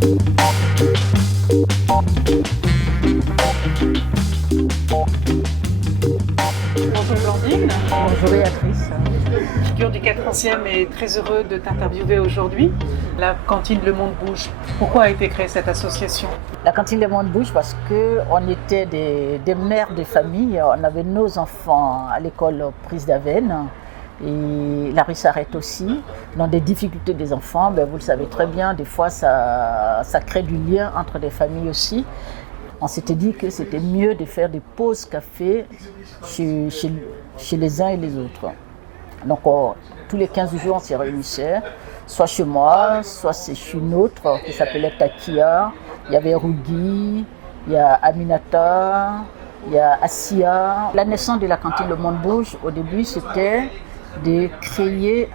Bonjour Blandine. Bonjour Béatrice. Figure du 4e est très heureux de t'interviewer aujourd'hui. La cantine Le Monde Bouge, pourquoi a été créée cette association? La cantine Le Monde Bouge parce qu'on était des mères de famille, on avait nos enfants à l'école Prise d'Avène et la rue s'arrête aussi. Dans des difficultés des enfants, vous le savez très bien, des fois ça crée du lien entre des familles aussi. On s'était dit que c'était mieux de faire des pauses café chez les uns et les autres. Donc tous les 15 jours on s'y réunissait, soit chez moi, soit c'est chez une autre qui s'appelait Takia. Il y avait Rugi, il y a Aminata, il y a Assia. La naissance de la cantine Le Monde Bouge, au début, c'était de créer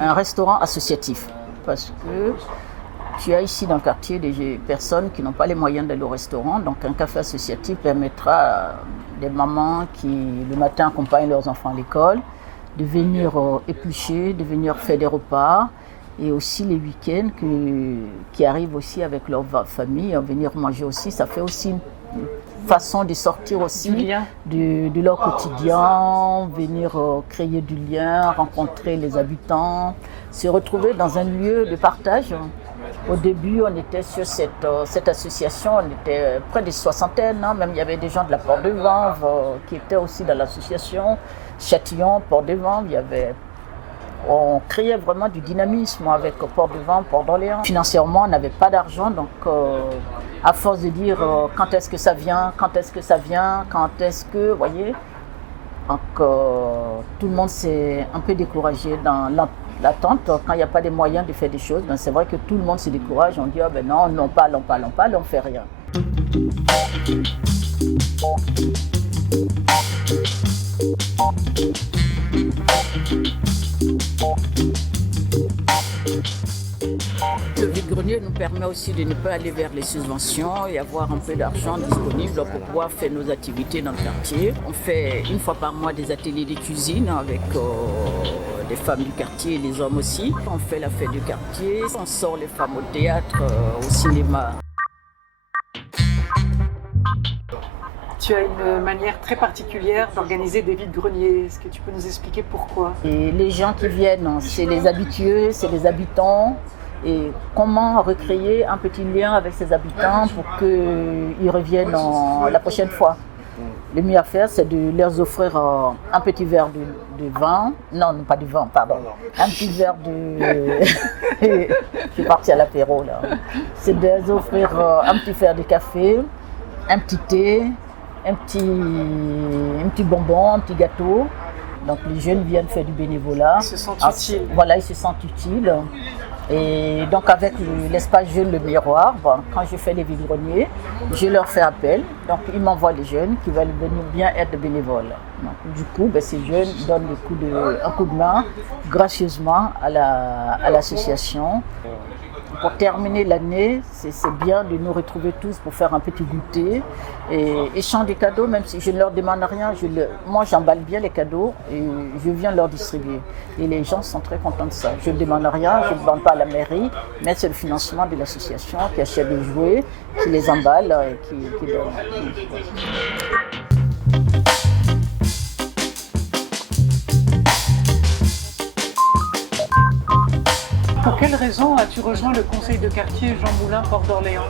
un restaurant associatif. Parce que tu as ici dans le quartier des personnes qui n'ont pas les moyens d'aller au restaurant. Donc un café associatif permettra à des mamans qui, le matin, accompagnent leurs enfants à l'école, de venir éplucher, de venir faire des repas. Et aussi les week-ends qui arrivent aussi avec leur famille, venir manger aussi. Ça fait aussi une façon de sortir aussi de leur quotidien, venir créer du lien, rencontrer les habitants, se retrouver dans un lieu de partage. Au début, on était sur cette association, on était près des soixantaines, même il y avait des gens de la Port-de-Vanves qui étaient aussi dans l'association, Châtillon, Port-de-Vanves, on créait vraiment du dynamisme avec Port-de-Vanves, Port-d'Orléans. Financièrement, on n'avait pas d'argent, donc à force de dire quand est-ce que ça vient, quand est-ce que, vous voyez, donc tout le monde s'est un peu découragé dans l'attente. Quand il n'y a pas de moyens de faire des choses, c'est vrai que tout le monde se décourage, on dit non, on parle, on ne fait rien. Le vide-grenier nous permet aussi de ne pas aller vers les subventions et avoir un peu d'argent disponible pour pouvoir faire nos activités dans le quartier. On fait une fois par mois des ateliers de cuisine avec des femmes du quartier et les hommes aussi. On fait la fête du quartier, on sort les femmes au théâtre, au cinéma. Tu as une manière très particulière d'organiser des vides-greniers. Est-ce que tu peux nous expliquer pourquoi? Et les gens qui viennent, c'est les habitués, c'est les habitants. Et comment recréer un petit lien avec ces habitants pour qu'ils reviennent la prochaine fois? Le mieux à faire, c'est de leur offrir un petit verre de vin. Non, pas du vin, pardon. Un petit verre de... Je suis partie à l'apéro là. C'est de leur offrir un petit verre de café, un petit thé, un petit bonbon, un petit gâteau. Donc les jeunes viennent faire du bénévolat. Ils se sentent utiles. Voilà, ils se sentent utiles. Et donc avec l'espace jeune Le Miroir, quand je fais les vide-greniers, je leur fais appel. Donc ils m'envoient les jeunes qui veulent venir bien être bénévoles. Donc, du coup, ces jeunes donnent un coup de main gracieusement à l'association. Pour terminer l'année, c'est bien de nous retrouver tous pour faire un petit goûter et échanger des cadeaux, même si je ne leur demande rien. Moi, j'emballe bien les cadeaux et je viens leur distribuer. Et les gens sont très contents de ça. Je ne demande rien, je ne demande pas à la mairie, mais c'est le financement de l'association qui achète des jouets, qui les emballe et qui donne. Pour quelle raison as-tu rejoint le conseil de quartier Jean Moulin Port d'Orléans?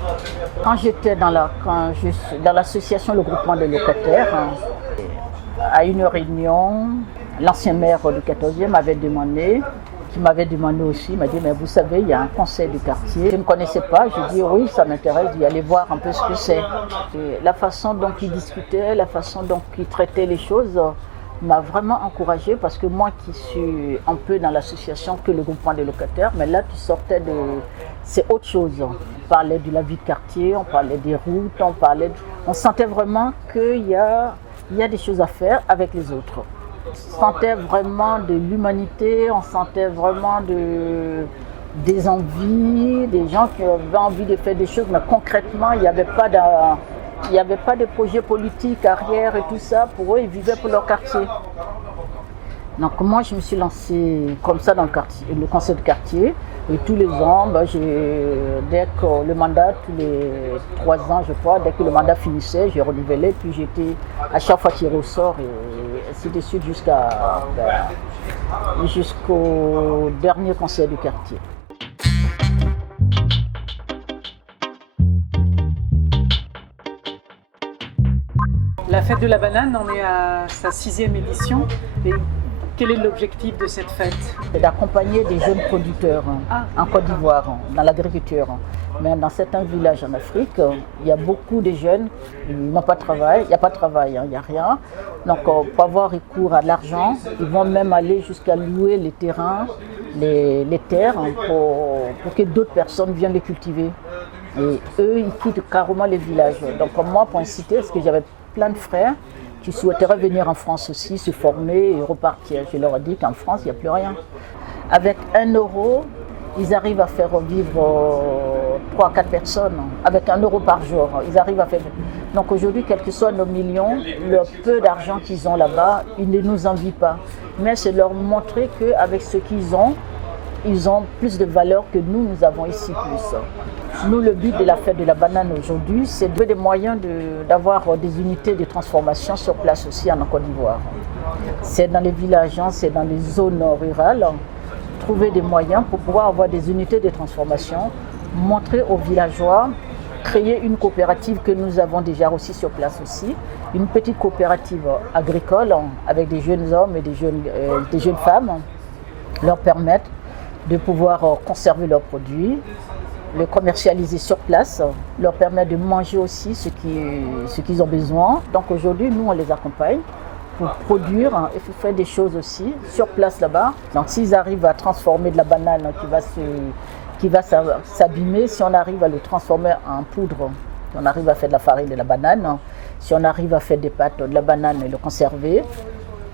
Quand j'étais dans l'association Le Groupement des Locataires, à une réunion, l'ancien maire du 14e m'avait demandé aussi, il m'a dit, mais vous savez, il y a un conseil de quartier. Je ne connaissais pas, je dis oui, ça m'intéresse d'y aller voir un peu ce que c'est. Et la façon dont il discutait, la façon dont il traitait les choses m'a vraiment encouragée parce que moi qui suis un peu dans l'association que le groupement des locataires, mais là tu sortais c'est autre chose. On parlait de la vie de quartier, on parlait des routes, on sentait vraiment qu'il y a des choses à faire avec les autres. On sentait vraiment de l'humanité, on sentait vraiment des envies, des gens qui avaient envie de faire des choses, mais concrètement il n'y avait pas de projet politique arrière et tout ça. Pour eux, ils vivaient pour leur quartier. Donc moi je me suis lancée comme ça dans le conseil de quartier. Et tous les ans, dès que le mandat, tous les 3 ans je crois, dès que le mandat finissait, j'ai renouvelé. Puis j'étais à chaque fois tiré au sort et ainsi de suite jusqu'au dernier conseil du quartier. La fête de la banane, on est à sa 6e édition. Et quel est l'objectif de cette fête? C'est d'accompagner des jeunes producteurs en Côte d'Ivoire, dans l'agriculture. Mais dans certains villages en Afrique, il y a beaucoup de jeunes qui n'ont pas de travail, il n'y a pas de travail, il n'y a rien. Donc pour avoir recours à l'argent, ils vont même aller jusqu'à louer les terrains, les terres pour que d'autres personnes viennent les cultiver. Et eux, ils quittent carrément les villages. Donc moi, pour inciter, parce que j'avais plein de frères qui souhaiteraient venir en France aussi, se former et repartir. Je leur ai dit qu'en France, il n'y a plus rien. Avec 1 euro, ils arrivent à faire vivre 3 à 4 personnes. Avec 1 euro par jour, ils arrivent à faire. Donc aujourd'hui, quels que soient nos millions, le peu d'argent qu'ils ont là-bas, ils ne nous envient pas. Mais c'est leur montrer qu'avec ce qu'ils ont, ils ont plus de valeur que nous avons ici plus. Nous, le but de la fête de la banane aujourd'hui, c'est de trouver des moyens d'avoir des unités de transformation sur place aussi en Côte d'Ivoire. C'est dans les villages, c'est dans les zones rurales, trouver des moyens pour pouvoir avoir des unités de transformation, montrer aux villageois, créer une coopérative que nous avons déjà aussi sur place aussi, une petite coopérative agricole avec des jeunes hommes et des jeunes femmes, leur permettre de pouvoir conserver leurs produits, les commercialiser sur place, leur permettre de manger aussi ce qu'ils ont besoin. Donc aujourd'hui, nous, on les accompagne pour produire et pour faire des choses aussi sur place là-bas. Donc s'ils arrivent à transformer de la banane qui va s'abîmer, si on arrive à le transformer en poudre, si on arrive à faire de la farine de la banane, si on arrive à faire des pâtes de la banane et le conserver,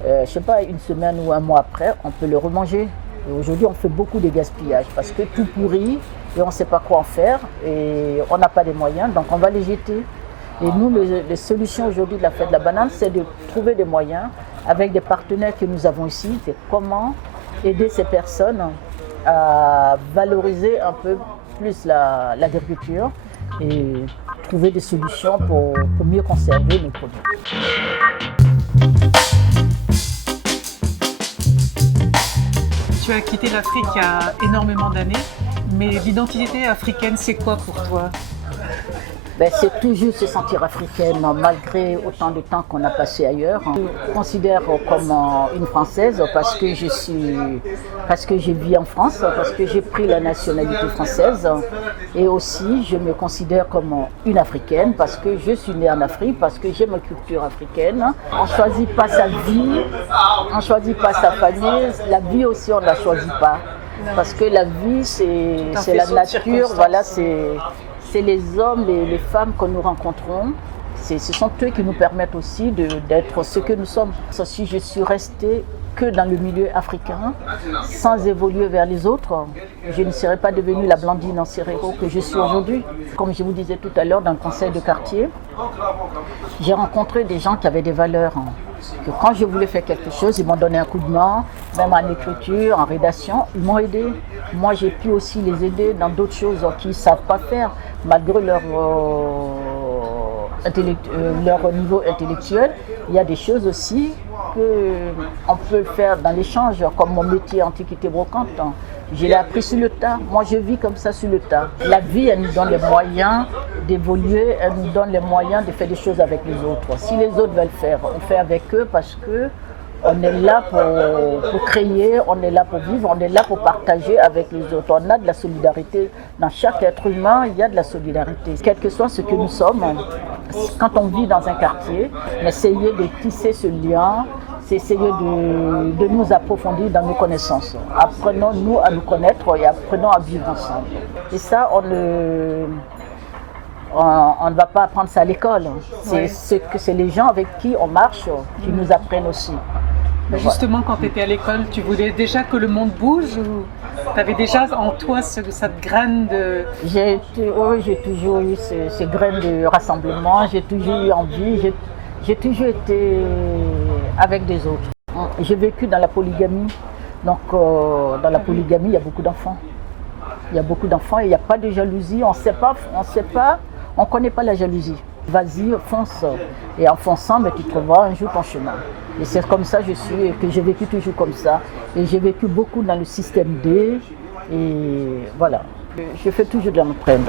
je ne sais pas, 1 semaine ou 1 mois après, on peut le remanger. Et aujourd'hui, on fait beaucoup de gaspillage parce que tout pourrit et on ne sait pas quoi en faire et on n'a pas les moyens, donc on va les jeter. Et nous, les solutions aujourd'hui de la fête de la banane, c'est de trouver des moyens avec des partenaires que nous avons ici, c'est comment aider ces personnes à valoriser un peu plus l'agriculture et trouver des solutions pour mieux conserver nos produits. Tu as quitté l'Afrique il y a énormément d'années, mais l'identité africaine, c'est quoi pour toi? C'est toujours se sentir africaine malgré autant de temps qu'on a passé ailleurs. Je me considère comme une Française parce que je vis en France, parce que j'ai pris la nationalité française. Et aussi, je me considère comme une Africaine parce que je suis née en Afrique, parce que j'ai ma culture africaine. On ne choisit pas sa vie, on ne choisit pas sa famille. La vie aussi, on ne la choisit pas. Parce que la vie, c'est la nature, voilà, c'est les hommes, les femmes que nous rencontrons. Ce sont eux qui nous permettent aussi d'être ce que nous sommes. Si je suis restée que dans le milieu africain, sans évoluer vers les autres, je ne serais pas devenue la Blandine Ancirero que je suis aujourd'hui. Comme je vous disais tout à l'heure, dans le conseil de quartier, j'ai rencontré des gens qui avaient des valeurs. Que quand je voulais faire quelque chose, ils m'ont donné un coup de main, même en écriture, en rédaction, ils m'ont aidé. Moi, j'ai pu aussi les aider dans d'autres choses qu'ils ne savent pas faire, malgré leur niveau intellectuel. Il y a des choses aussi qu'on peut faire dans l'échange, comme mon métier antiquité brocante. Je l'ai appris sur le tas. Moi, je vis comme ça sur le tas. La vie, elle nous donne les moyens d'évoluer, elle nous donne les moyens de faire des choses avec les autres. Si les autres veulent faire, on fait avec eux parce que on est là pour créer, on est là pour vivre, on est là pour partager avec les autres. On a de la solidarité. Dans chaque être humain, il y a de la solidarité. Quel que soit ce que nous sommes, quand on vit dans un quartier, essayer de tisser ce lien, c'est essayer de nous approfondir dans nos connaissances. Apprenons-nous à nous connaître et apprenons à vivre ensemble. Et ça, on ne va pas apprendre ça à l'école. C'est les gens avec qui on marche qui nous apprennent aussi. Justement, quand tu étais à l'école, tu voulais déjà que le monde bouge ou tu avais déjà en toi cette graine de... J'ai toujours eu ces graines de rassemblement, j'ai toujours eu envie, j'ai toujours été avec des autres. J'ai vécu dans la polygamie. Donc, dans la polygamie, il y a beaucoup d'enfants. Il y a beaucoup d'enfants et il n'y a pas de jalousie. On ne connaît pas la jalousie. Vas-y, fonce. Et en fonçant, tu trouveras un jour ton chemin. Et c'est comme ça que j'ai vécu toujours comme ça. Et j'ai vécu beaucoup dans le système D. Et voilà. Je fais toujours de l'empreinte.